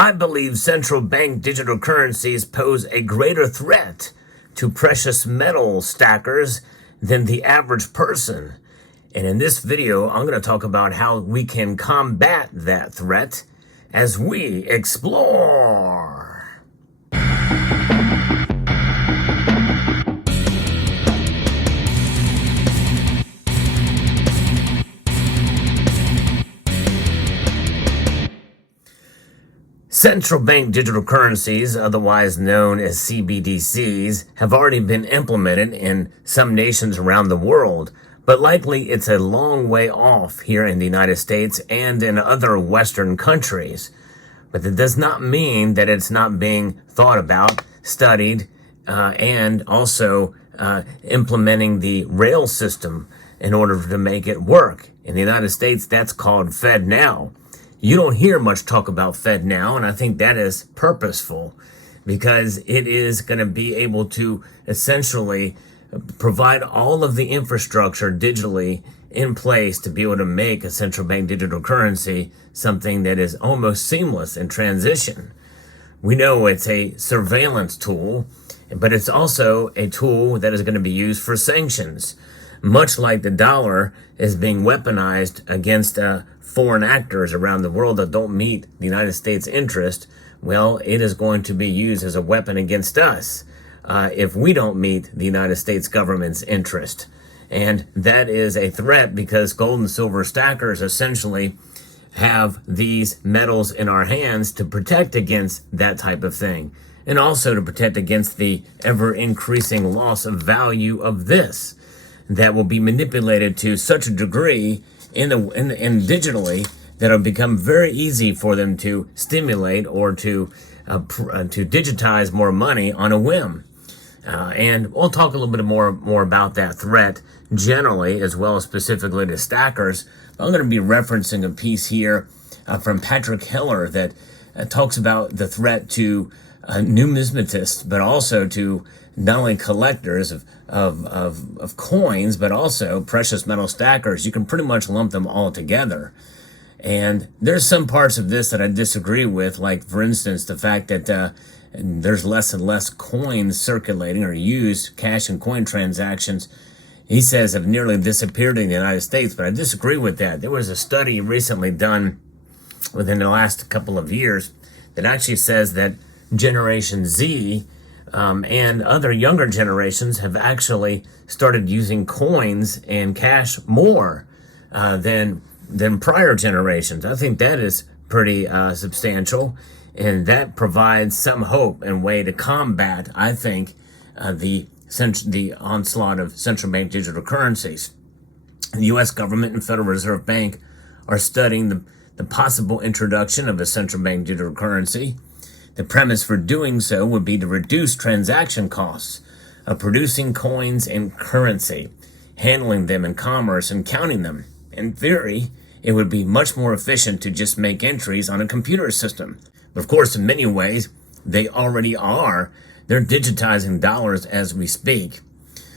I believe central bank digital currencies pose a greater threat to precious metal stackers than the average person. And in this video, I'm going to talk about how we can combat that threat as we explore. Central bank digital currencies, otherwise known as CBDCs, have already been implemented in some nations around the world, but likely it's a long way off here in the United States and in other Western countries. But that does not mean that it's not being thought about, studied, and also implementing the rail system in order to make it work. In the United States, that's called FedNow. You don't hear much talk about FedNow, and I think that is purposeful because it is going to be able to essentially provide all of the infrastructure digitally in place to be able to make a central bank digital currency something that is almost seamless in transition. We know it's a surveillance tool, but it's also a tool that is going to be used for sanctions. Much like the dollar is being weaponized against foreign actors around the world that don't meet the United States interest, well, it is going to be used as a weapon against us if we don't meet the United States government's interest. And that is a threat because gold and silver stackers essentially have these metals in our hands to protect against that type of thing, and also to protect against the ever-increasing loss of value of this that will be manipulated to such a degree in digitally that it'll become very easy for them to stimulate or to digitize more money on a whim. And we'll talk a little bit more about that threat generally, as well as specifically to stackers. I'm going to be referencing a piece here from Patrick Heller that talks about the threat to numismatists, but also to not only collectors of coins, but also precious metal stackers. You can pretty much lump them all together. And there's some parts of this that I disagree with, like, for instance, the fact that there's less and less coins circulating or used, cash and coin transactions, he says, have nearly disappeared in the United States, but I disagree with that. There was a study recently done within the last couple of years that actually says that Generation Z and other younger generations have actually started using coins and cash more than prior generations. I think that is pretty substantial, and that provides some hope and way to combat, I think, the onslaught of central bank digital currencies. The U.S. government and Federal Reserve Bank are studying the possible introduction of a central bank digital currency. The premise for doing so would be to reduce transaction costs of producing coins and currency, handling them in commerce, and counting them. In theory, it would be much more efficient to just make entries on a computer system. But of course, in many ways, they already are. They're digitizing dollars as we speak.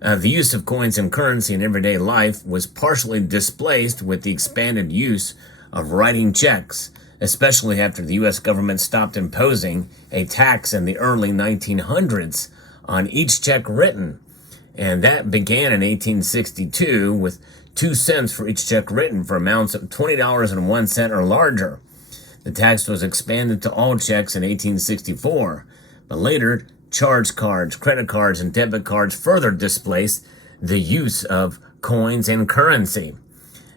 The use of coins and currency in everyday life was partially displaced with the expanded use of writing checks, especially after the U.S. government stopped imposing a tax in the early 1900s on each check written. And that began in 1862 with 2 cents for each check written for amounts of $20.01 or larger. The tax was expanded to all checks in 1864, but later charge cards, credit cards, and debit cards further displaced the use of coins and currency.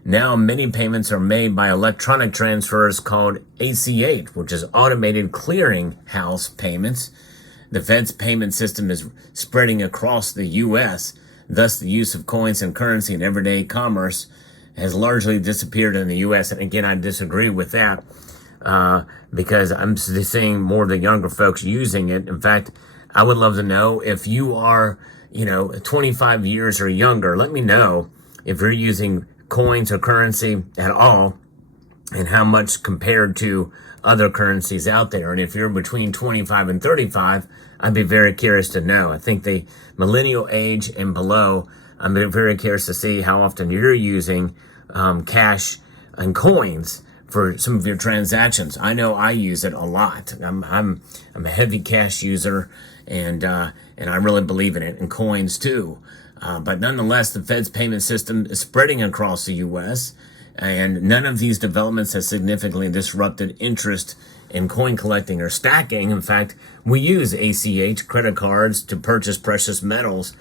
Now many payments are made by electronic transfers called ACH, which is automated clearing house payments. The Fed's payment system is spreading across the U.S., thus the use of coins and currency in everyday commerce has largely disappeared in the U.S. And again, I disagree with that because I'm seeing more of the younger folks using it. In fact, I would love to know if you are, 25 years or younger. Let me know if you're using coins or currency at all and how much compared to other currencies out there. And if you're between 25 and 35, I'd be very curious to know. I think the millennial age and below, I'm very curious to see how often you're using cash and coins for some of your transactions. I know I use it a lot. I'm a heavy cash user, and I really believe in it, and coins too. But nonetheless, the Fed's payment system is spreading across the U.S., and none of these developments has significantly disrupted interest in coin collecting or stacking. In fact, we use ACH credit cards to purchase precious metals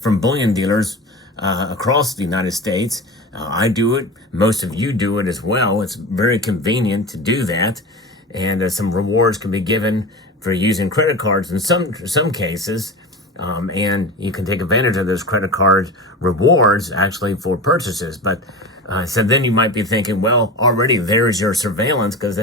from bullion dealers across the United States. I do it. Most of you do it as well. It's very convenient to do that, and some rewards can be given for using credit cards in some cases. And you can take advantage of those credit card rewards actually for purchases. But so then you might be thinking, well, already there's your surveillance, because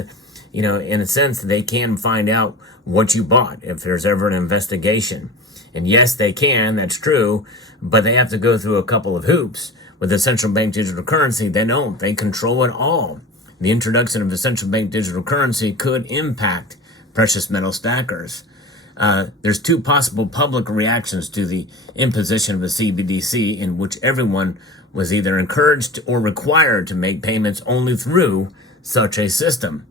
in a sense, they can find out what you bought if there's ever an investigation. And yes, they can, that's true, but they have to go through a couple of hoops. With the central bank digital currency, they don't. They control it all. The introduction of the central bank digital currency could impact precious metal stackers. There's two possible public reactions to the imposition of a CBDC, in which everyone was either encouraged or required to make payments only through such a system.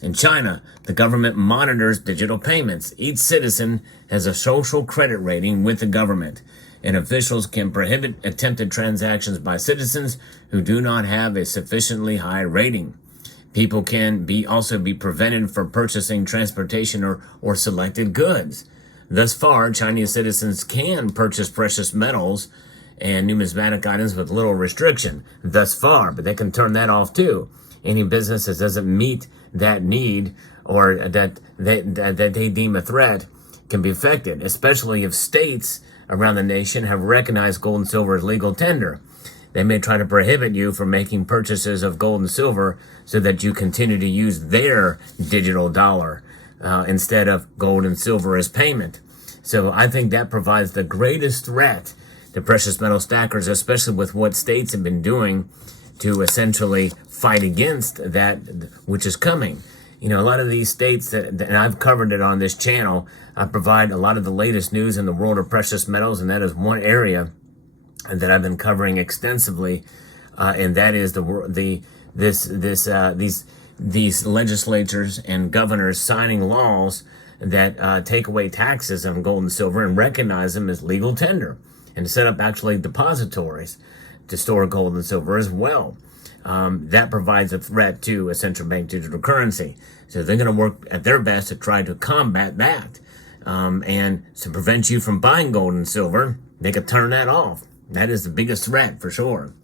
In China, the government monitors digital payments. Each citizen has a social credit rating with the government, and officials can prohibit attempted transactions by citizens who do not have a sufficiently high rating. People can also be prevented from purchasing transportation or selected goods. Thus far, Chinese citizens can purchase precious metals and numismatic items with little restriction. Thus far, but they can turn that off too. Any business that doesn't meet that need or that they deem a threat can be affected, especially if states around the nation have recognized gold and silver as legal tender. They may try to prohibit you from making purchases of gold and silver so that you continue to use their digital dollar instead of gold and silver as payment. So I think that provides the greatest threat to precious metal stackers, especially with what states have been doing to essentially fight against that which is coming. A lot of these states, and I've covered it on this channel, I provide a lot of the latest news in the world of precious metals, and that is one area that I've been covering extensively, and that is these legislatures and governors signing laws that take away taxes on gold and silver and recognize them as legal tender, and set up actually depositories to store gold and silver as well. That provides a threat to a central bank digital currency. So they're going to work at their best to try to combat that. And to prevent you from buying gold and silver, they could turn that off. That is the biggest threat for sure.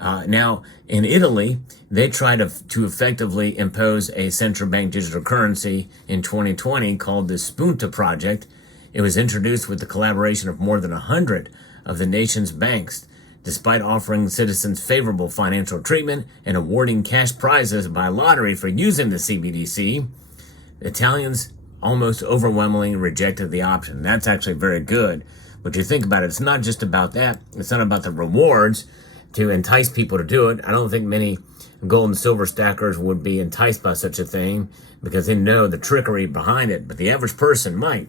Now, in Italy, they tried to effectively impose a central bank digital currency in 2020 called the Spunta Project. It was introduced with the collaboration of more than 100 of the nation's banks. Despite offering citizens favorable financial treatment and awarding cash prizes by lottery for using the CBDC, Italians almost overwhelmingly rejected the option. That's actually very good. But you think about it, it's not just about that. It's not about the rewards to entice people to do it. I don't think many gold and silver stackers would be enticed by such a thing because they know the trickery behind it. But the average person might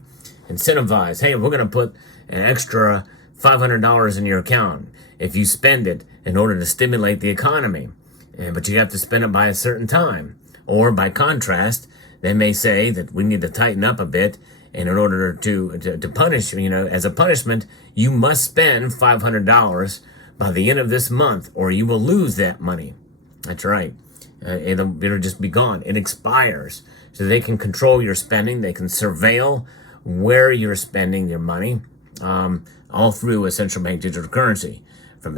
incentivize, hey, we're going to put an extra $500 in your account if you spend it in order to stimulate the economy. But you have to spend it by a certain time. Or by contrast, they may say that we need to tighten up a bit, and in order to punish, as a punishment, you must spend $500 by the end of this month, or you will lose that money. That's right. It'll just be gone. It expires. So they can control your spending. They can surveil where you're spending your money, all through a central bank digital currency from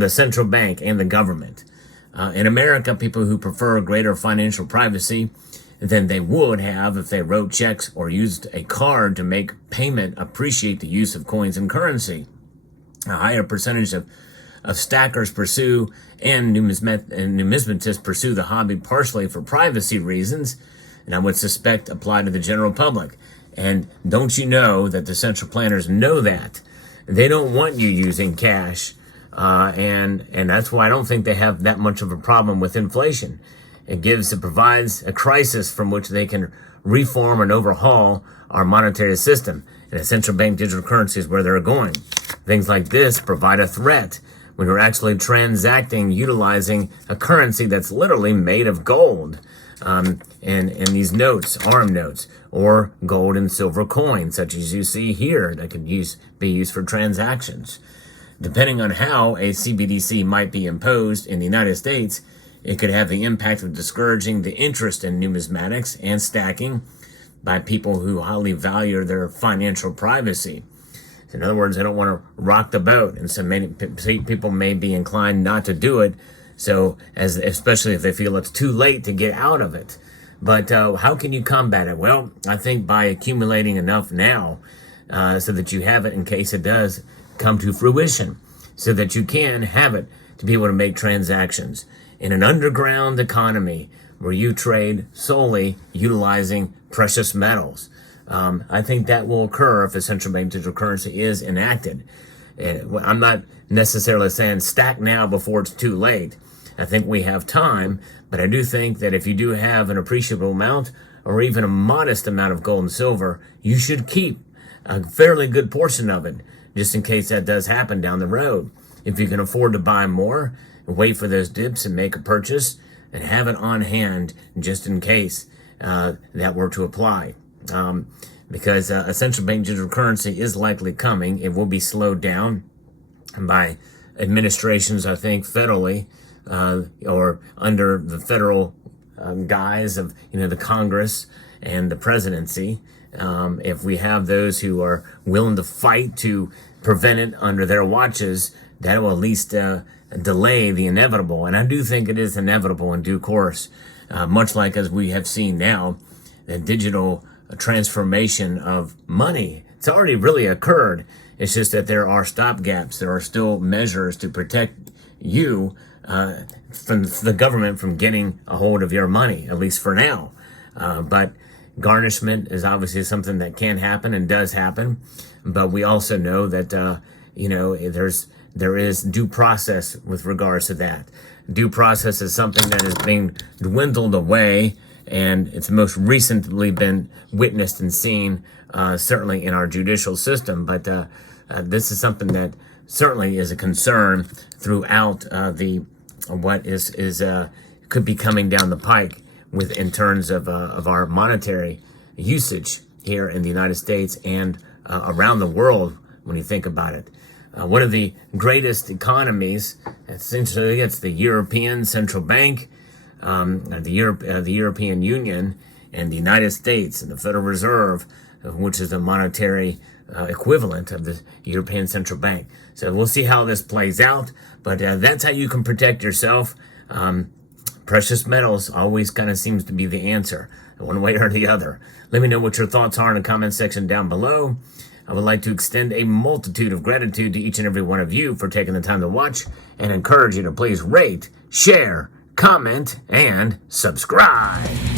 the central bank and the government. In America, people who prefer greater financial privacy than they would have if they wrote checks or used a card to make payment appreciate the use of coins and currency. A higher percentage of stackers pursue and numismatists pursue the hobby partially for privacy reasons, and I would suspect apply to the general public. And don't you know that the central planners know that? They don't want you using cash, and that's why I don't think they have that much of a problem with inflation. It provides a crisis from which they can reform and overhaul our monetary system. And a central bank digital currency is where they're going. Things like this provide a threat, when you're actually transacting utilizing a currency that's literally made of gold. And these notes, arm notes, or gold and silver coins, such as you see here, that could be used for transactions. Depending on how a CBDC might be imposed in the United States, it could have the impact of discouraging the interest in numismatics and stacking by people who highly value their financial privacy. In other words, they don't want to rock the boat, and so many people may be inclined not to do it. So, especially if they feel it's too late to get out of it. But how can you combat it? Well, I think by accumulating enough now, so that you have it in case it does come to fruition, so that you can have it to be able to make transactions in an underground economy where you trade solely utilizing precious metals. I think that will occur if a central bank digital currency is enacted. I'm not necessarily saying stack now before it's too late. I think we have time, but I do think that if you do have an appreciable amount or even a modest amount of gold and silver, you should keep a fairly good portion of it just in case that does happen down the road. If you can afford to buy more, wait for those dips and make a purchase and have it on hand just in case that were to apply. Because a central bank digital currency is likely coming. It will be slowed down by administrations, I think, federally, or under the federal guise of the Congress and the presidency. If we have those who are willing to fight to prevent it under their watches, that will at least delay the inevitable. And I do think it is inevitable in due course, much like as we have seen now, the digital transformation of money. It's already really occurred. It's just that there are stopgaps. There are still measures to protect you from the government from getting a hold of your money, at least for now. But garnishment is obviously something that can happen and does happen. But we also know that there is due process with regards to that. Due process is something that is being dwindled away, and it's most recently been witnessed and seen, certainly in our judicial system. But this is something that certainly is a concern throughout what could be coming down the pike in terms of our monetary usage here in the United States and around the world when you think about it. One of the greatest economies, essentially, it's the European Central Bank, the European Union, and the United States, and the Federal Reserve, which is the monetary equivalent of the European Central Bank. So we'll see how this plays out, but that's how you can protect yourself. Precious metals always kind of seems to be the answer, one way or the other. Let me know what your thoughts are in the comment section down below. I would like to extend a multitude of gratitude to each and every one of you for taking the time to watch, and encourage you to please rate, share, comment, and subscribe.